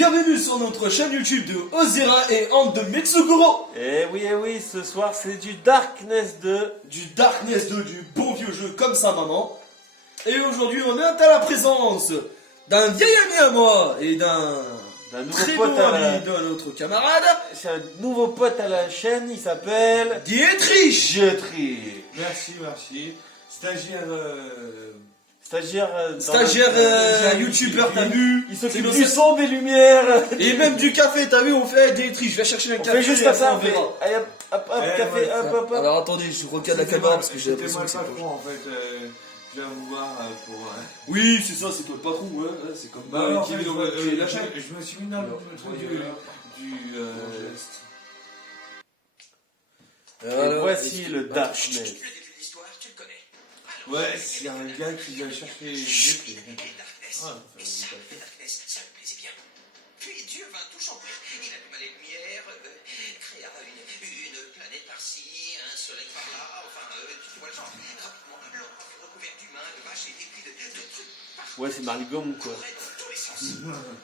bienvenue sur notre chaîne YouTube de Ozira et Hand de Metsuguro. Eh oui, ce soir c'est du Darkness 2. Du Darkness 2, du bon vieux jeu comme sa maman. Et aujourd'hui on est à la présence d'un vieil ami à moi et d'un nouveau très pote bon à la... ami de notre camarade. C'est un nouveau pote à la chaîne, il s'appelle... Dietrich. Merci. Stagiaire... youtubeur, t'as vu. Il s'occupe C'est du son, des lumières. Et même du café, t'as vu, on fait Dietrich, je vais chercher un On café. fait juste et ça, on on fait... verra. Allez, hop, café, hop. Alors attendez, je regarde la caméra parce que j'ai l'impression que c'est patron pas. en fait. Je viens vous voir pour... Oui, c'est ça, c'est toi le patron, ouais, c'est comme Bah, en qui fait, veut créer la chaîne. je me suis mis dans le truc Et voici le Darkness. Le début de l'histoire, tu le connais. Ouais, c'est un gars qui vient chercher les trucs. Et ça, le Darkness, ça lui plaisait bien. Puis Dieu vint tout changer. Il alluma les lumières, créa une planète par-ci, un soleil par-là, enfin, tu vois le genre. Rapidement, l'ordre fut recouvert d'humains, de vaches et puis de trucs partout. Ouais, c'est Marigom quoi. Dans tous les sens.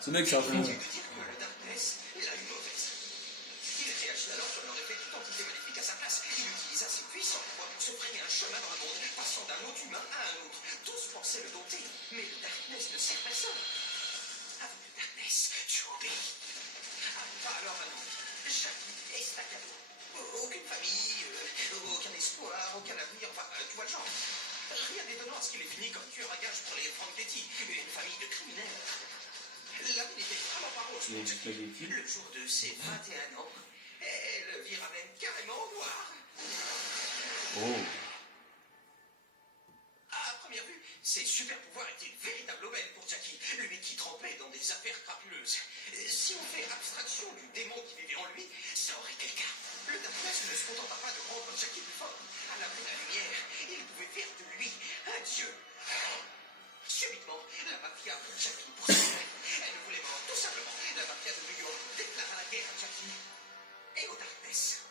Ce mec, c'est un fou. Je veux dire que le Darkness, il a une mauvaise. Il réagit alors qu'on aurait fait toute entité maléfique à sa place. Il utilisa ses puissants pouvoirs pour se frayer un chemin dans le monde, passant d'un autre humain à un autre. Tous pensaient le dompter, mais le Darkness ne sert personne. Avec le Darkness, tu obéis. Alors maintenant, Jackie et Staccato. Aucune famille, aucun espoir, aucun avenir, enfin, tu vois le genre. Rien d'étonnant à ce qu'il ait fini comme tueur à gages pour les Franchetti, une famille de criminels. La vie n'était vraiment pas rose pour Jackie. Le jour de ses 21 ans, elle vira même carrément au noir. Oh. À première vue, ses super pouvoirs étaient une véritable aubaine pour Jackie, lui qui trempait dans des affaires crapuleuses. Si on fait abstraction du démon qui vivait en lui, ça aurait été le cas. Le Darkness ne se contenta pas de rendre Jackie plus fort. À l'abri de la lumière, il pouvait faire de lui un dieu. Subitement, la mafia prit Jackie pour sa mère. Elle le voulait mort, tout simplement. La mafia de New York déclara la guerre à Jackie et au Darkness.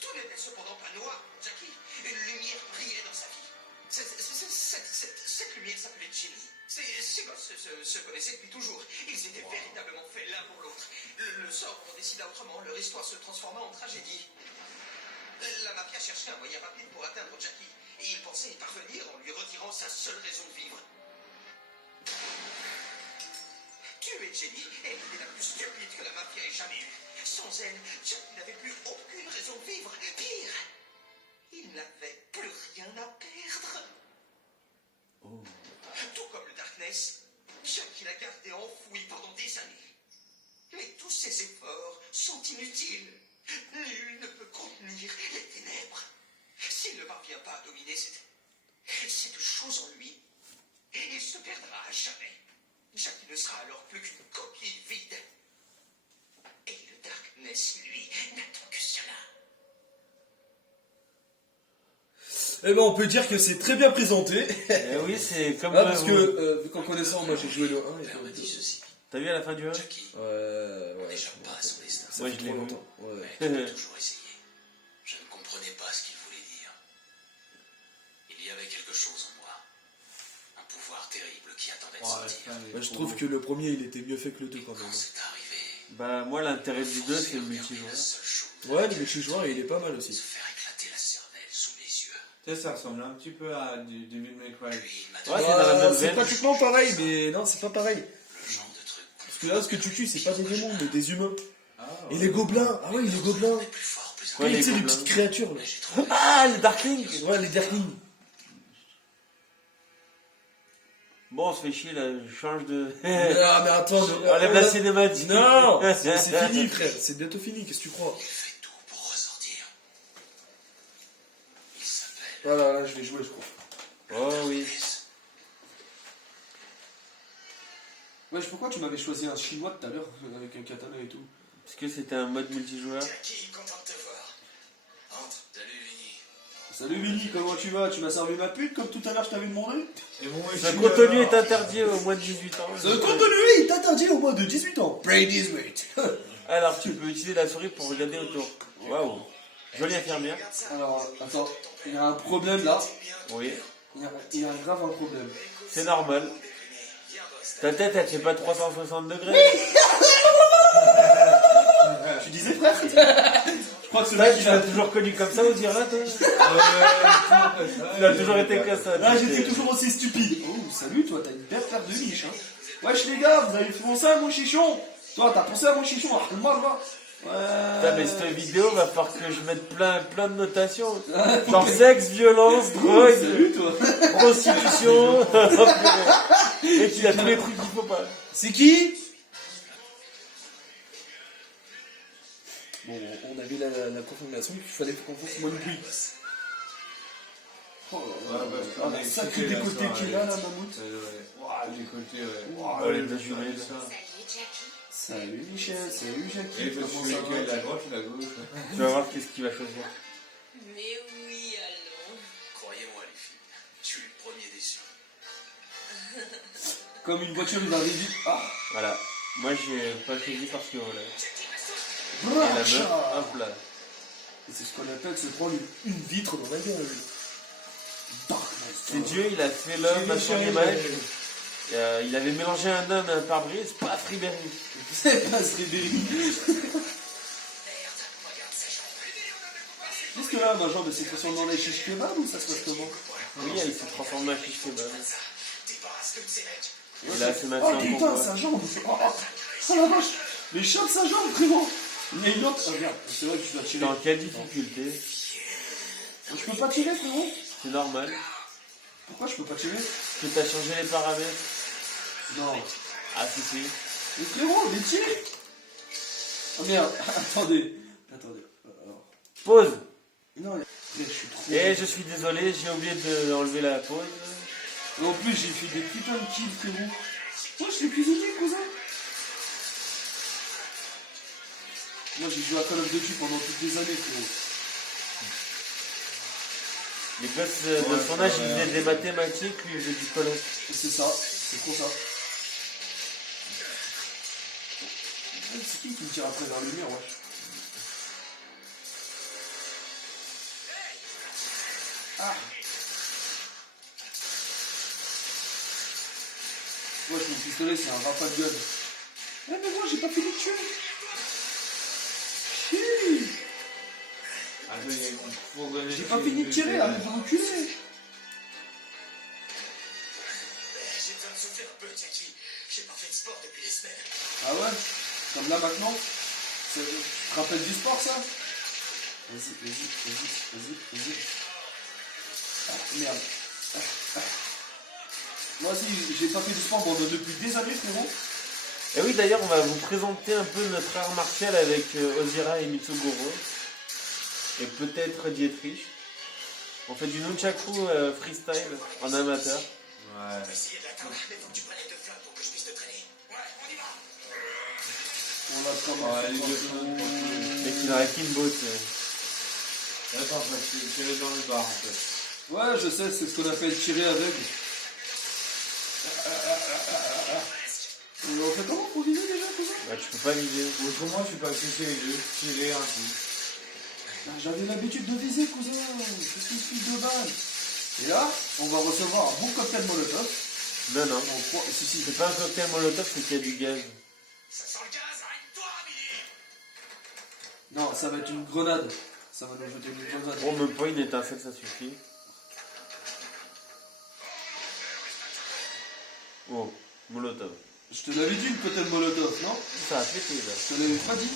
Tout n'était cependant pas noir pour Jackie. Une lumière brillait dans sa vie. Cette lumière s'appelait Jenny. Ces gosses se connaissaient depuis toujours. Ils étaient véritablement faits l'un pour l'autre. Le sort en décida autrement. Leur histoire se transforma en tragédie. La mafia cherchait un moyen rapide pour atteindre Jackie. Et il pensait y parvenir en lui retirant sa seule raison de vivre. Tuer Jenny est l'idée la plus stupide que la mafia ait jamais eue. Sans elle, Jackie n'avait plus aucune raison de vivre. Pire, il n'avait plus rien à perdre. Oh. Tout comme le Darkness, Jackie l'a gardé enfoui pendant des années. Mais tous ses efforts sont inutiles. Nul ne peut contenir les ténèbres. S'il ne parvient pas à dominer cette chose en lui, il se perdra à jamais. Jackie ne sera alors plus qu'une coquille vide. Et le Darkness, lui, n'attend que cela. Eh ben on peut dire que c'est très bien présenté. Eh oui, c'est comme... Parce que, vu qu'en connaissant, moi j'ai joué le 1 et le 2. ceci. T'as vu à la fin du 1? Jackie Ouais. déjà pas son destin. Ça Moi, fait je l'ai trop vu. longtemps. Ouais. Mais tu as toujours essayé. Je ne comprenais pas ce qu'il voulait dire. Il y avait quelque chose en moi. Un pouvoir terrible qui attendait de sortir. Moi, je trouve que le premier il était mieux fait que le 2 quand même. Quand c'est arrivé, Bah moi l'intérêt du 2 c'est le multijoueur. la seule chose, Ouais, le multijoueur il est pas mal se aussi. faire éclater la cervelle sous mes yeux. Tu sais, ça ressemble un petit peu à du Devil May Cry. Puis il m'a Ouais, donné c'est dans la même C'est veine. pratiquement pareil, mais non, c'est pas pareil. le genre de truc Parce que là, ce que tu tues, c'est pas des démons, mais des humains. Ah, Et les gobelins, ah ouais, les gobelins. plus fort, plus Ouais, Tu les sais, les gobelins. petites créatures là. J'ai trouvé Ah, le Darkling. Ouais, les Darklings. Bon, on se fait chier là, je change de... Ah, mais attends, Enlève la cinématique. Non, c'est fini, frère. C'est bientôt fini, qu'est-ce que tu crois? il fait tout pour ressortir. Il s'appelle Voilà, là, je vais jouer, je crois. Oh oui. S. Wesh, pourquoi tu m'avais choisi un chinois tout à l'heure, avec un katana et tout? Parce que c'était un mode multijoueur. Jackie, content de te voir. Entre. Salut, Vinny. Salut Vinny, comment tu vas? Tu m'as servi ma pute comme tout à l'heure je t'avais demandé? Et bon, Le contenu est interdit au moins de 18 ans. Ce contenu est interdit au moins de 18 ans. Pray this wait. Alors tu peux utiliser la souris pour regarder autour. Waouh. Jolie infirmière. Alors, attends, il y a un problème là. Oui. Il y a grave un problème. C'est normal. Ta tête, elle fait pas 360 degrés. Tu disais, frère? Je crois que ce Toi, mec, tu il l'as a... toujours connu comme ça, on dirait, toi? Ah ouais, Il a toujours été comme ça. Là, j'étais toujours aussi stupide. Oh, salut, toi, t'as une belle paire de niches, hein. Wesh, les gars, vous avez pensé à mon chichon? Toi, t'as pensé à mon chichon? Ah, moi, là. Putain, mais cette vidéo, va falloir que je mette plein de notations. Genre sexe, violence, drogue, Salut, toi. prostitution. Et qu'il a tous les trucs qu'il faut pas. C'est qui? Bon, on a vu la confirmation, il fallait qu'on fasse moins de bruit. Oh là là, Ouais, parce qu'on ah, a la sacrée expliqué la décolleté soirée. qu'il a, la mammouth. Ouah, décolleté, ouais. Oh, les deux jumelles. Salut Jackie. Salut Michel, salut Et Jackie, parce comment que ça lequel, va? la droite ou la gauche? Tu vas voir qu'est-ce qu'il va choisir. Mais oui, allons. Croyez-moi, les filles, je suis le premier déçu. Comme une voiture, il arrive vite. Ah, Voilà. Moi, j'ai pas choisi parce que voilà. Et la bracha. meuf, hop là. Et c'est ce qu'on appelle se prendre une vitre dans la gueule. Darkness. C'est Dieu, il a fait l'homme à son image. Il avait mélangé un homme et un pare-brise, paf, Ribéry. C'est pas ce Ribéry. Est-ce que là, ma jambe s'est transformée en chiche kebab ou ça se passe comment? Oui, elle s'est transformée en fiche kebab. Débarrasse-le de ces mecs. Et là, c'est Oh maintenant qu'on putain, voit. sa jambe. Oh la vache. Mais chope sa jambe, frérot. Il y a une autre. Ah, regarde, c'est vrai que tu dois tirer. Dans quelle difficulté? Je peux pas tirer, frérot. C'est normal. Pourquoi je peux pas tirer? Parce que t'as changé les paramètres. Non. Ah, si, si. Mais frérot, mais tire. Oh merde, attendez. Alors. Pause. Non, je suis trop. Et je suis désolé, j'ai oublié d'enlever la pause. En plus, j'ai fait des putains de kills, frérot. Moi, je suis cuisinier, cousin. Moi, j'ai joué à Call of Duty pendant toutes des années, frérot. Les gosses de son âge, ils faisaient des mathématiques, lui, il faisait du collège. C'est ça, c'est trop ça. C'est qui me tire après vers le mur, wesh? Ah! Wesh, mon pistolet, c'est un rafale gun. Eh, mais moi, j'ai pas fini de tuer! Chiii! Attends, il y a une fourgonnette. J'ai pas fini de tirer, arrête de reculer! J'ai besoin de souffler un peu, Jackie. J'ai pas fait de sport depuis des semaines. Ah ouais? Comme là maintenant? Tu te rappelles du sport, ça? Vas-y. Ah, merde. Moi aussi, j'ai pas fait du sport depuis des années, frérot. Et oui, d'ailleurs, on va vous présenter un peu notre art martial avec Ozira et Mitsugoro. Et peut-être Dietrich. On fait du nunchaku freestyle en amateur. Ouais. Essayez d'attendre, mais faut que tu prennes les deux flingues pour que je puisse te traîner. Ouais, on y va. On l'a Ouais, commencé. les deux flingues. Et qu'il aurait Kimbo, Attends, faut tirer dans le bar, en fait. Ouais, je sais, c'est ce qu'on appelle tirer aveugle. On fait comment pour viser déjà, cousin? Bah, tu peux pas viser. Autrement, tu peux accéder les deux, tirer un coup. J'avais l'habitude de viser, cousin. Je suis fille de balle. Et là, on va recevoir un bon cocktail molotov. Non, non. On croit... Si. C'est pas un cocktail molotov, c'est qu'il y a du gaz. Ça sent le gaz, arrête-toi, Billy. Non, ça va être une grenade. Ça va nous jeter une grenade. Bon, même pas une étincelle, ça suffit. Oh, molotov. Je te l'avais dit, une cocktail molotov, non? Ça a pété, là. Je te l'avais pas dit.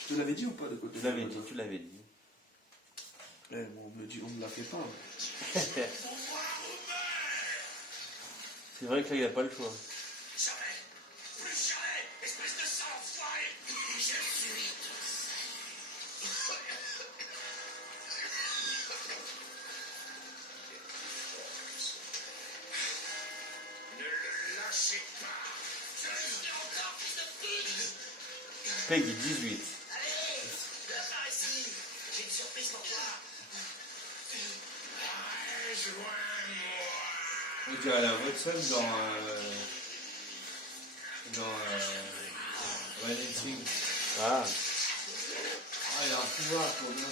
Je te l'avais dit ou pas de cocktail Tu l'avais dit, molotov? tu l'avais dit. Eh, bon, on me l'a fait pas. C'est vrai que là, il a pas le choix. Jamais. Plus jamais. Espèce de sang enfoiré. Je suis Ne le lâchez pas. Je le ferai encore, fils de pute. Peggy, 18. Allez, viens par ici. J'ai une surprise pour toi. Rejoins-moi. On dirait la Watson dans. Vanity. Ah, Ah, il a un pouvoir, trop bien.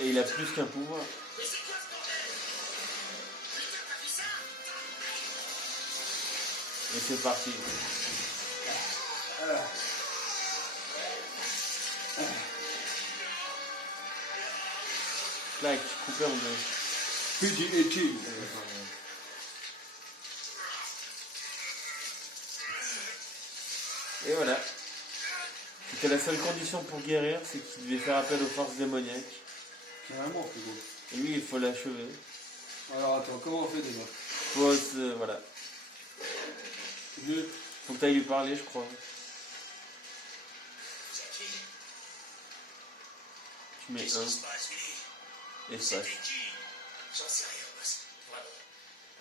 et il a plus qu'un pouvoir. Mais c'est quoi ce bordel? Putain, t'as vu ça? Et c'est parti. Clac, coupé en deux. PG-18. Et voilà. C'était la seule condition pour guérir, c'est qu'il devait faire appel aux forces démoniaques. Carrément, frérot. Et lui, il faut l'achever. Alors attends, comment on fait déjà? Faut voilà. Deux. Faut que t'ailles lui parler, je crois. Jackie, Tu mets qu'est-ce qui se un, passe, Billy? espace. C'est qui? J'en sais rien, boss. Vraiment.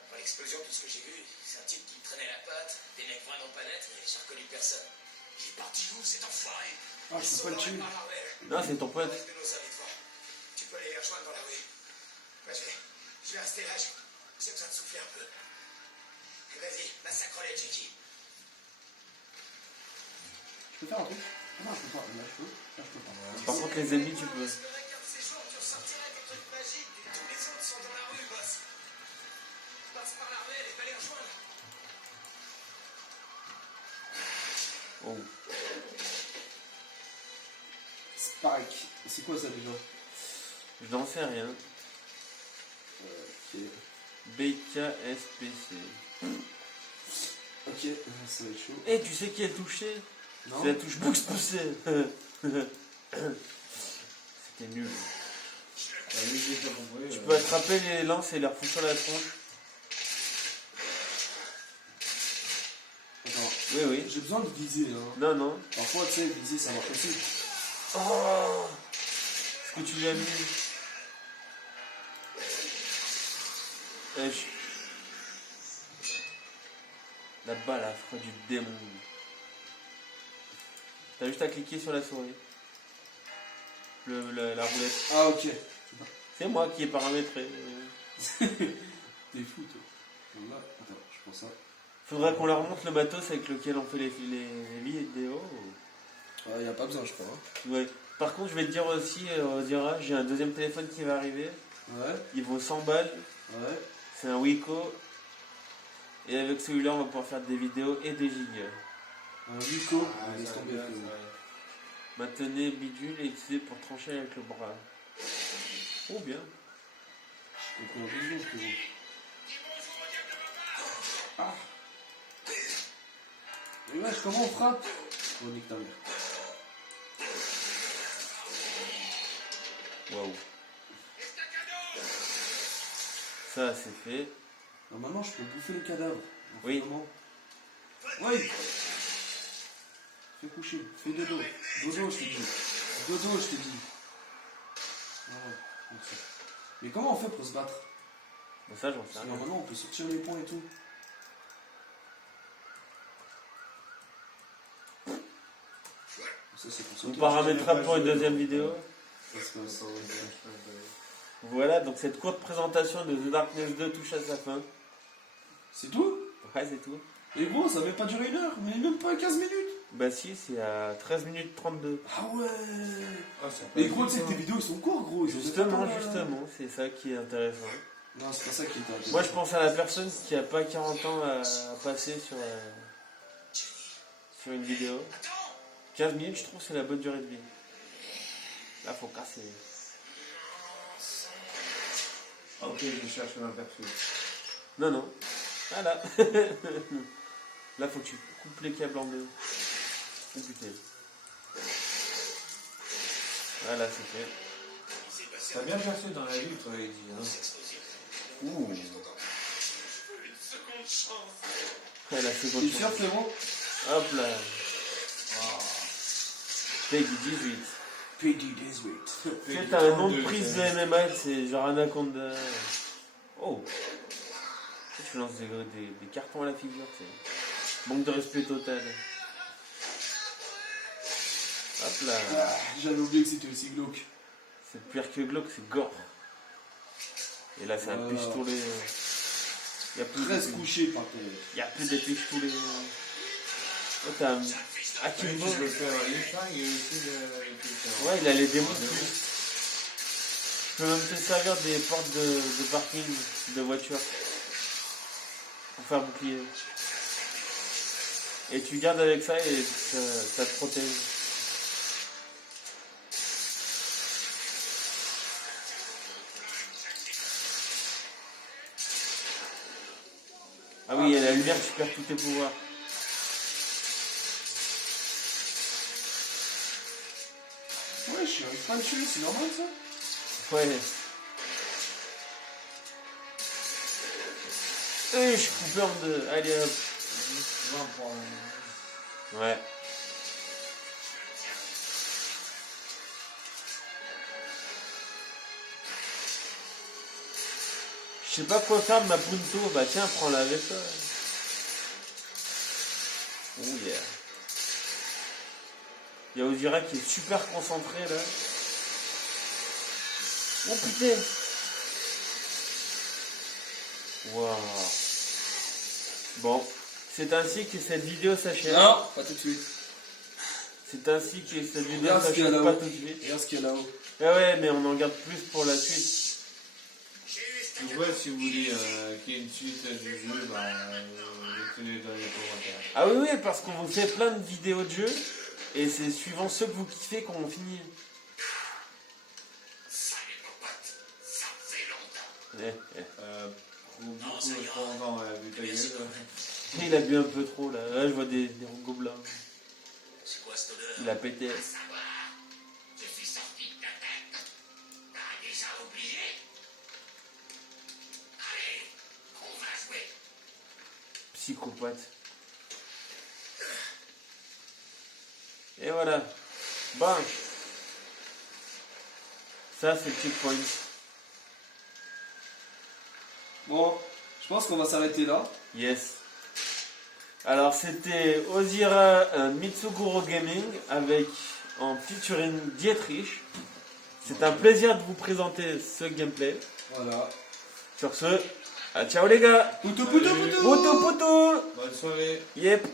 Après l'explosion, tout ce que j'ai vu, c'est un type qui me traînait la patte, des mecs vraiment pas nets, et j'ai reconnu personne. Il est parti où, cet enfoiré? Ah, je peux pas le tuer. Non, c'est ton pote. Reste de nos amis devant. Tu peux aller les rejoindre dans la rue. Moi, je vais rester là, j'ai besoin de souffler un peu. Et vas-y, massacre-les, Jackie. Je peux faire un truc? Non, je peux pas. Là, je peux. Là, je peux pas. Par contre, les ennemis, tu peux. Parce que qu'un de ces jours, tu ressortiras des trucs magiques, tous les autres sont dans la rue, boss. Passe par la ruelle et va les rejoindre. Oh. Spike. C'est quoi ça déjà? Je n'en sais rien. Ok. BKSPC. Ok, ça va être chaud. Eh, tu sais qui est touché? Non? C'est la touche box poussée. C'était nul. Tu peux attraper les lances et les refouler sur la tronche. Attends, Oui, oui. j'ai besoin de viser, hein. Non, non. Parfois, tu sais, viser, ça marche aussi. Oh, ce que tu lui as mis. La balle affreuse du démon. T'as juste à cliquer sur la souris. La roulette. Ah, ok. C'est moi qui ai paramétré. T'es fou, toi. Là, attends, je prends ça. Faudrait qu'on leur montre le matos avec lequel on fait les vidéos. Ah, y a pas besoin, je crois. Hein. Ouais. Par contre, je vais te dire aussi, Ozira, j'ai un deuxième téléphone qui va arriver. Ouais, Il vaut 100 balles. ouais. C'est un Wiko. Et avec celui-là, on va pouvoir faire des vidéos et des gigas. Un Rico. Laisse tomber, frérot. Maintenez bidule et utilisez pour trancher avec le bras. Oh bien. Je comprends un besoin, frérot. Ah. Mais wesh, comment on frappe? Oh, nique ta mère. Waouh. Ça, c'est fait. Normalement, je peux bouffer le cadavre. Oui. Comment? Oui. Fais coucher. Fais dodo. Dodo, je t'ai dit. Dodo, je t'ai dit. Voilà. Merci. Mais comment on fait pour se battre? Bon, ça, j'en sais Parce que rien. normalement, on peut sortir les points et tout. Ça, c'est pour On sauter. paramétrera pour une deuxième vidéo. Ça se passe. Voilà, donc cette courte présentation de The Darkness 2 touche à sa fin. C'est tout? Ouais, c'est tout. Et gros, ça va pas durer une heure, mais même pas 15 minutes. Bah si, c'est à 13 minutes 32. Ah ouais. Ah, ça Mais gros, tu sais que tes vidéos, ils sont courts, gros. Justement, c'est ça qui est intéressant. Non, c'est pas ça qui est intéressant. Moi, je pense à la personne qui a pas 40 ans à passer sur une vidéo. 15 minutes, je trouve, c'est la bonne durée de vie. Là, faut casser. Ok, je cherche un perso. Non, non. Voilà. Là, faut que tu coupes les câbles en deux. Oh putain. Voilà, c'est fait. T'as bien cherché dans la vie, toi, Eddie. Hein. Ouh. Ouais, la seconde T'es chance. sûr, frérot? Hop là. Peggy 18. PD18. C'est un nom de prise de MMA, c'est genre Anaconda. Oh. Tu lances des cartons à la figure, c'est manque de respect total. Hop là. Ah, j'avais oublié que c'était aussi glauque. C'est pire que glauque, c'est gore. Et là, c'est un pistolet. Il y a plus 13 de... couchés par contre. Il y a plus de pistolets. Oh, t'as un Akimbo. Tu veux faire les flingues et aussi le... Ouais, il a les démons de plus. Tu peux même te servir des portes de parking de voiture pour faire bouclier. Et tu gardes avec ça et ça te protège. Ah oui, il y a la lumière qui perd tous tes pouvoirs. Ouais, je arrive pas à le tuer, c'est normal ça? Ouais. Je suis coupé en deux. Allez hop. Ouais. Je sais pas quoi faire de ma Punto. Bah tiens, prends-la avec toi. Oh yeah. Il y a Ozira qui est super concentré là. Oh putain. Waouh. Bon, c'est ainsi que cette vidéo s'achève. Non, pas tout de suite. C'est ainsi que cette vidéo Regarde ce qu'il y a s'achève pas là-haut. tout de suite. Regarde ce qu'il y a là-haut. Ah ouais, mais on en garde plus pour la suite. Donc ouais, si vous voulez qu'il y ait une suite du jeu, bah, tenez dans les commentaires. Ah oui, oui, parce qu'on vous fait plein de vidéos de jeux. Et c'est suivant ceux que vous kiffez qu'on finit. Pour beaucoup trop longtemps, vu ta gueule. Il a bu un peu trop là. Là, je vois des gobelins. C'est quoi cette odeur? Il a pété. Je suis sorti de ta tête. T'as déjà oublié? Allez, on va jouer. Psychopathe. Et voilà. Bon. Ça, c'est le checkpoint. Bon, je pense qu'on va s'arrêter là. Yes. Alors, c'était Ozira Mitsuguro Gaming avec en featuring Dietrich. C'est un plaisir de vous présenter ce gameplay. Voilà. Sur ce, ciao les gars. Poutou, poutou, poutou. Poutou poutou. Bonne soirée. Yep.